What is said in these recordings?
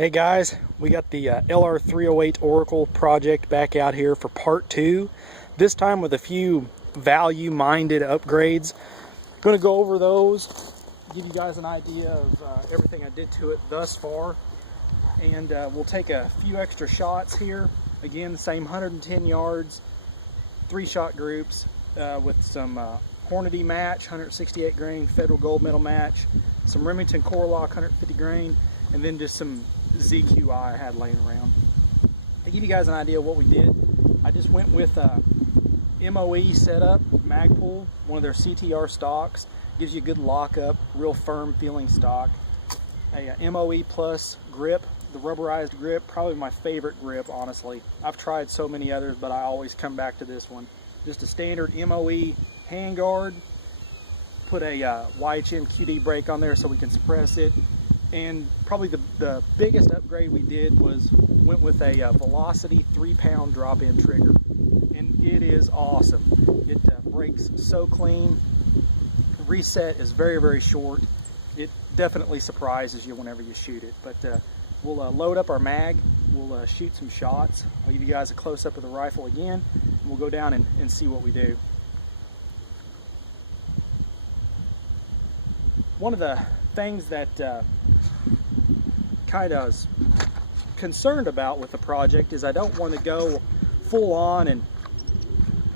Hey guys, we got the LR308 Oracle project back out here for part 2. This time with a few value-minded upgrades. I'm going to go over those, give you guys an idea of everything I did to it thus far. And we'll take a few extra shots here. Again, the same 110 yards, 3-shot groups with some Hornady match, 168 grain Federal Gold Medal match, some Remington Core Lock, 150 grain, and then just some ZQI I had laying around. To give you guys an idea of what we did, I just went with MOE setup, Magpul, one of their CTR stocks. Gives you a good lockup, real firm feeling stock. A MOE plus grip, the rubberized grip, probably my favorite grip, honestly. I've tried so many others, but I always come back to this one. Just a standard MOE handguard. Put a YHM QD brake on there so we can suppress it. And probably the biggest upgrade we did was went with a Velocity 3-pound drop-in trigger, and it is awesome. It breaks so clean. Reset is very, very short. It definitely surprises you whenever you shoot it. But we'll load up our mag. We'll shoot some shots. I'll give you guys a close-up of the rifle again, and we'll go down and see what we do. One of the things that kind of was concerned about with the project is I don't want to go full on and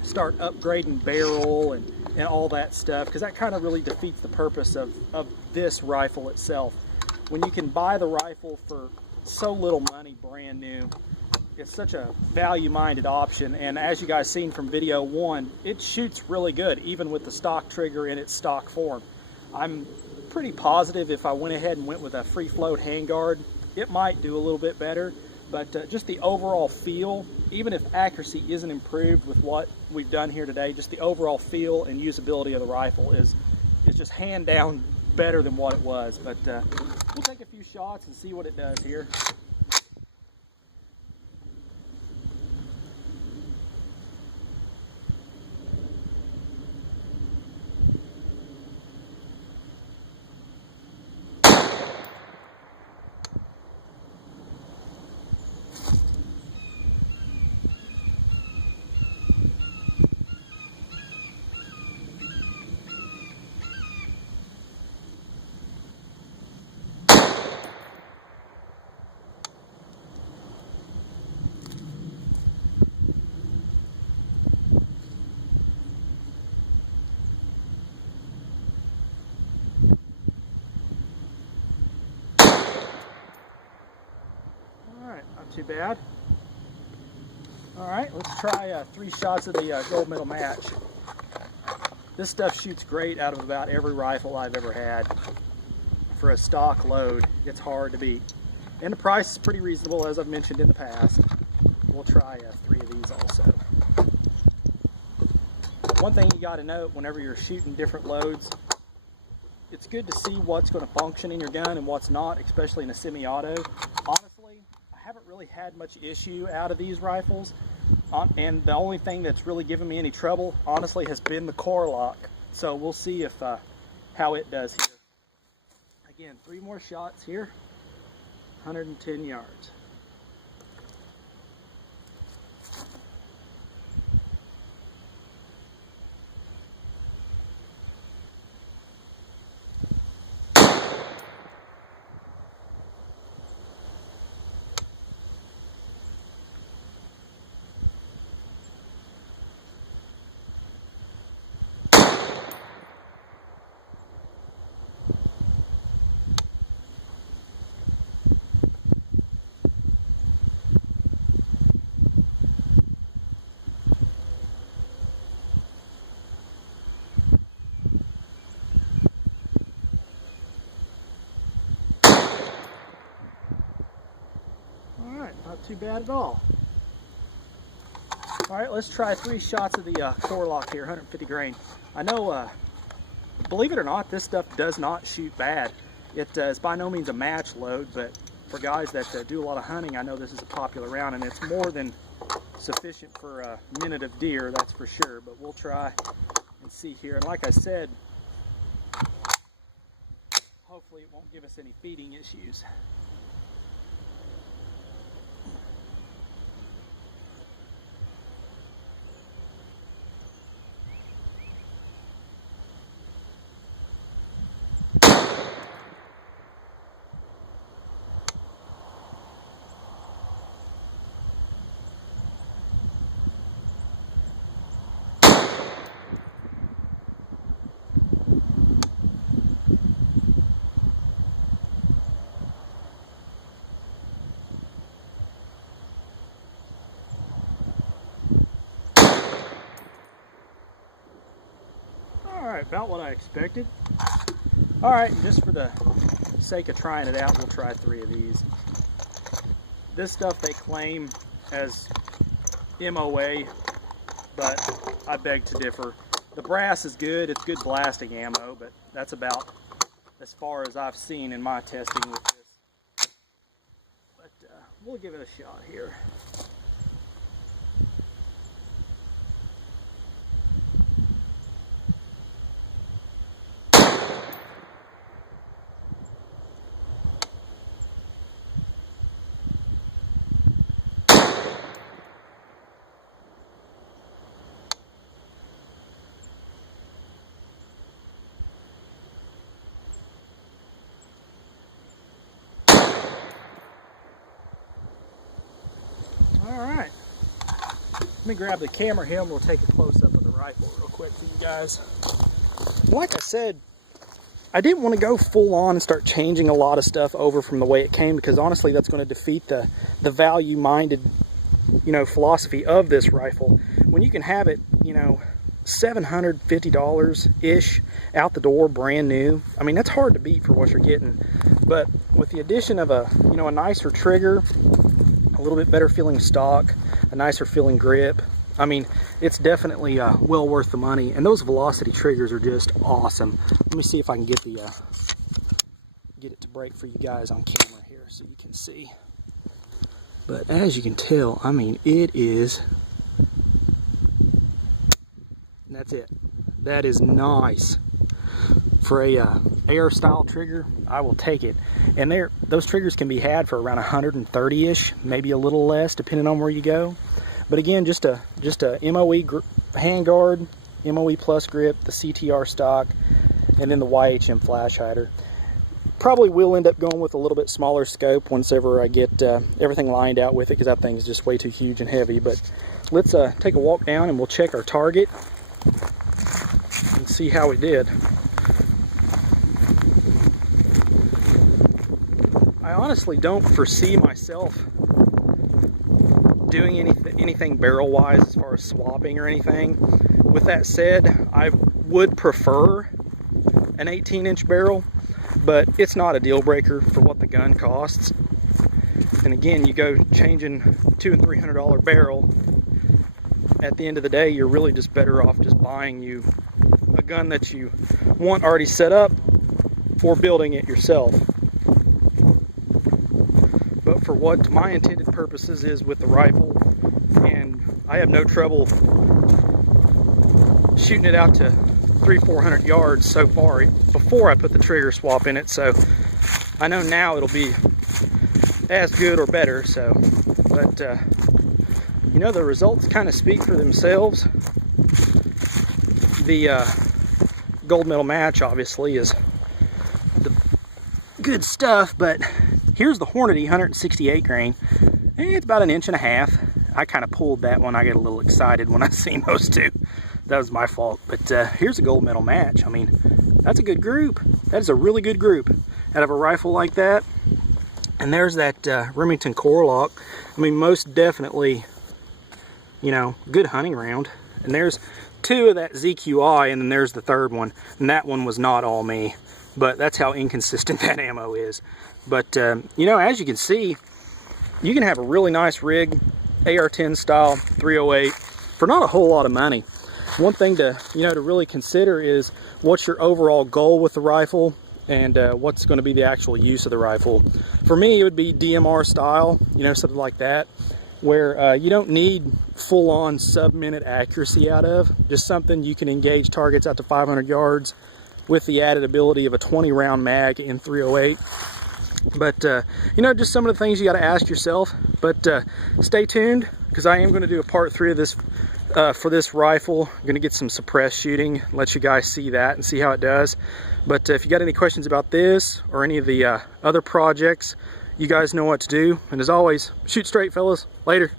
start upgrading barrel and all that stuff, because that kind of really defeats the purpose of this rifle itself. When you can buy the rifle for so little money brand new, it's such a value-minded option, and as you guys seen from video 1, it shoots really good even with the stock trigger in its stock form. I'm pretty positive if I went ahead and went with a free float handguard, it might do a little bit better, but just the overall feel, even if accuracy isn't improved with what we've done here today, just the overall feel and usability of the rifle is just hand down better than what it was. But we'll take a few shots and see what it does here. Not too bad. Alright, let's try 3 shots of the gold medal match. This stuff shoots great out of about every rifle I've ever had. For a stock load, it's hard to beat. And the price is pretty reasonable, as I've mentioned in the past. We'll try 3 of these also. One thing you got to note whenever you're shooting different loads, it's good to see what's going to function in your gun and what's not, especially in a semi-auto. Honestly, I haven't really had much issue out of these rifles, and the only thing that's really given me any trouble, honestly, has been the core lock. So we'll see if how it does here. Again, 3 more shots here, 110 yards. Not too bad at all. Alright, let's try 3 shots of the core lock here, 150 grain. I know, believe it or not, this stuff does not shoot bad. It is by no means a match load, but for guys that do a lot of hunting, I know this is a popular round, and it's more than sufficient for a minute of deer, that's for sure. But we'll try and see here. And like I said, hopefully it won't give us any feeding issues. Alright, about what I expected. Alright, just for the sake of trying it out, we'll try 3 of these. This stuff they claim as MOA, but I beg to differ. The brass is good, it's good blasting ammo, but that's about as far as I've seen in my testing with this. But we'll give it a shot here. Alright, let me grab the camera here and we'll take a close-up of the rifle real quick for you guys. Like I said, I didn't want to go full on and start changing a lot of stuff over from the way it came, because honestly that's going to defeat the value-minded, you know, philosophy of this rifle. When you can have it, you know, $750-ish out the door, brand new. I mean, that's hard to beat for what you're getting. But with the addition of a, you know, a nicer trigger, a little bit better feeling stock, a nicer feeling grip, I mean, it's definitely well worth the money. And those velocity triggers are just awesome. Let me see if I can get it to break for you guys on camera here so you can see. But as you can tell, I mean, it is, that's it. That is nice. For a AR style trigger, I will take it. And those triggers can be had for around 130-ish, maybe a little less, depending on where you go. But again, just a MOE handguard, MOE plus grip, the CTR stock, and then the YHM flash hider. Probably will end up going with a little bit smaller scope once ever I get everything lined out with it, because that thing is just way too huge and heavy. But let's take a walk down and we'll check our target and see how we did. I honestly don't foresee myself doing anything barrel-wise as far as swapping or anything. With that said, I would prefer an 18-inch barrel, but it's not a deal breaker for what the gun costs. And again, you go changing $200 and $300 barrel, at the end of the day, you're really just better off just buying you a gun that you want already set up or building it yourself. But for what my intended purposes is with the rifle, and I have no trouble shooting it out to 300-400 yards so far before I put the trigger swap in it, so I know now it'll be as good or better. So, but you know, the results kind of speak for themselves. The gold medal match obviously is the good stuff, but here's the Hornady 168 grain. It's about 1.5 inches. I kind of pulled that one. I get a little excited when I seen those two. That was my fault. But here's a gold medal match. I mean, that's a good group. That is a really good group out of a rifle like that. And there's that Remington core lock. I mean, most definitely, you know, good hunting round. And there's 2 of that ZQI, and then there's the 3rd one. And that one was not all me. But that's how inconsistent that ammo is. But, you know, as you can see, you can have a really nice rig, AR-10 style 308, for not a whole lot of money. One thing to, you know, to really consider is what's your overall goal with the rifle, and what's going to be the actual use of the rifle. For me, it would be DMR style, you know, something like that, where you don't need full-on sub-minute accuracy out of, just something you can engage targets out to 500 yards with the added ability of a 20-round mag in 308. But, you know, just some of the things you got to ask yourself. But stay tuned, because I am going to do a part 3 of this for this rifle. I'm going to get some suppressed shooting, let you guys see that and see how it does. But if you got any questions about this or any of the other projects, you guys know what to do. And as always, shoot straight, fellas. Later.